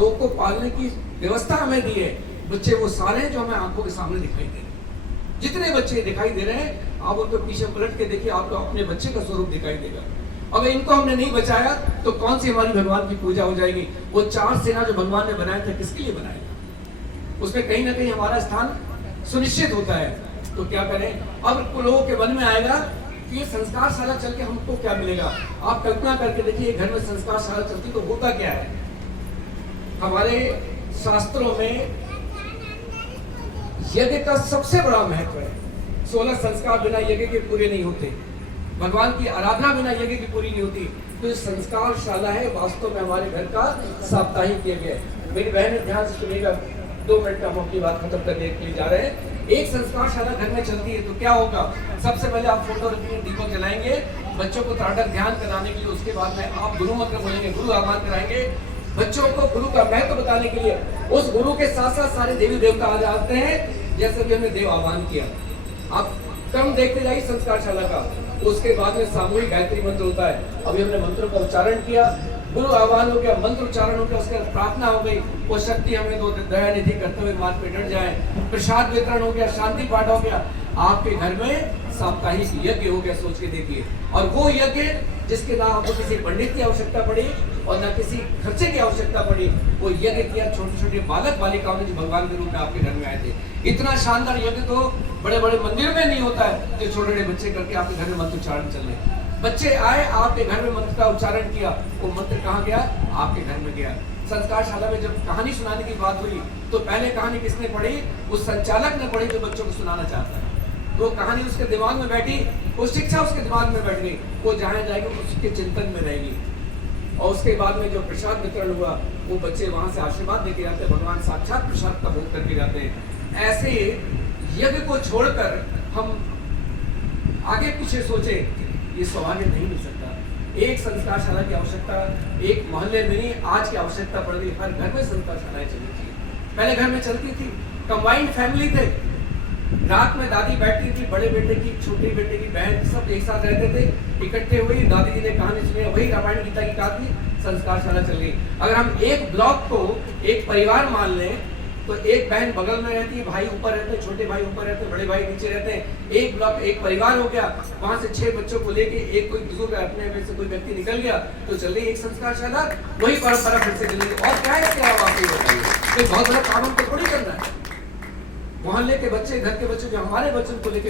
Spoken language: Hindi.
लोगों को पालने की व्यवस्था हमें दी है। बच्चे वो सारे जो हमें आंखों के सामने दिखाई दे रहे हैं, जितने बच्चे दिखाई दे रहे हैं, आप उनको पीछे पलट के देखिए, आपको अपने बच्चे का स्वरूप दिखाई देगा। अगर इनको हमने नहीं बचाया तो कौन सी हमारी भगवान की पूजा हो जाएगी। वो चार सेना जो भगवान ने बनाए थे, किसके लिए बनाए थे? उसमें कहीं ना कहीं हमारा स्थान सुनिश्चित होता है। तो क्या करें? अब लोगों के मन में आएगा कि ये संस्कारशाला चल के हमको क्या मिलेगा। आप कल्पना करके देखिए, घर में संस्कारशाला चलती तो होता क्या है। हमारे शास्त्रों में यज्ञ का सबसे बड़ा महत्व है। 16 संस्कार बिना यज्ञ के पूरे नहीं होते, भगवान की आराधना बिना यज्ञ की पूरी नहीं होती। तो ये संस्कारशाला है, वास्तव में हमारे घर का साप्ताहिक यज्ञ है। मेरी बहन ध्यान से सुनिएगा, 2 मिनट में हम अपनी बात खत्म करने के लिए जा रहे हैं। एक संस्कारशाला घर में चलती है तो क्या होगा? सबसे पहले आप फोटो रखेंगे, दीपक जलाएंगे, बच्चों को त्राटक ध्यान कराने के लिए। उसके बाद में आप गुरु मंत्र बोलेंगे, गुरु आह्वान कराएंगे, बच्चों को गुरु का महत्व बताने के लिए। उस गुरु के साथ साथ सारे देवी देवता आ जाते हैं, जैसे कि हमने देव आह्वान किया। आप क्रम देखते जाइए संस्कारशाला का। उसके बाद में सामूहिक गायत्री मंत्र होता है। अभी हमने मंत्रों का उच्चारण किया, गुरु आह्वान हो गया, मंत्र उच्चारण हो गया, उसके बाद प्रार्थना हो गई, वो शक्ति हमें दो, दया निधि करते हुए मार्ग पे डट जाए। प्रसाद वितरण हो गया, शांति पाठ हो गया, आपके घर में साप्ताहिक यज्ञ हो गया। सोच के देखिए। और वो यज्ञ जिसके ना आपको किसी पंडित की आवश्यकता पड़ी और ना किसी खर्चे की आवश्यकता पड़ी, वो यज्ञ किया छोटे छोटे बालक बालिकाओं ने जो भगवान के रूप में आपके घर में आए थे। इतना शानदार यज्ञ तो बड़े बड़े मंदिर में नहीं होता है, जो छोटे छोटे बच्चे करके आपके घर में मंत्र उच्चारण चल रहे। बच्चे आए, आपके घर में मंत्र का उच्चारण किया, वो मंत्र कहाँ गया? आपके घर में गया। संस्कारशाला में जब कहानी सुनाने की बात हुई तो पहले कहानी किसने पढ़ी? उस संचालक ने पढ़ी जो बच्चों को सुनाना चाहता है। तो कहानी उसके दिमाग में बैठी, वो शिक्षा उसके दिमाग में बैठ गई, वो जहाँ जाएगी उसके चिंतन में रहेगी। और उसके बाद में जो प्रसाद वितरण हुआ, वो बच्चे वहां से आशीर्वाद देके जाते हैं, भगवान साक्षात प्रसाद का भोग करके जाते हैं। ऐसे यज्ञ को छोड़कर हम आगे पीछे सोचे, ये सौभाग्य नहीं मिल सकता। एक संस्कारशाला की आवश्यकता एक मोहल्ले में नहीं, आज की आवश्यकता पड़ गई। हर घर में संस्कारशालाएं चलनी चाहिए। पहले घर में चलती थी, कंबाइंड फैमिली थे, रात में दादी बैठती थी, बड़े बेटे की, छोटे बेटे की, बहन, सब एक साथ रहते थे, इकट्ठे हुई, दादी जी ने कहानी सुनी, वही रामायण गीता की कहा थी, संस्कारशाला चल गई। अगर हम एक ब्लॉक को एक परिवार मान लें तो एक बहन बगल में रहती है, भाई ऊपर रहते हैं, छोटे भाई ऊपर रहते हैं, बड़े भाई नीचे रहते हैं। एक ब्लॉक एक परिवार हो गया, वहां से 6 बच्चों को लेके एक कोई बुजुर्ग अपने में से कोई व्यक्ति निकल गया तो चल गई एक संस्कारशाला, वही परंपरा फिर से चल गई। और क्या है, क्या वाकई बताइए, कोई बहुत बड़ा काम हमको थोड़ी करना है। मोहल्ले के बच्चे, घर के बच्चे जो हमारे बच्चों को लेके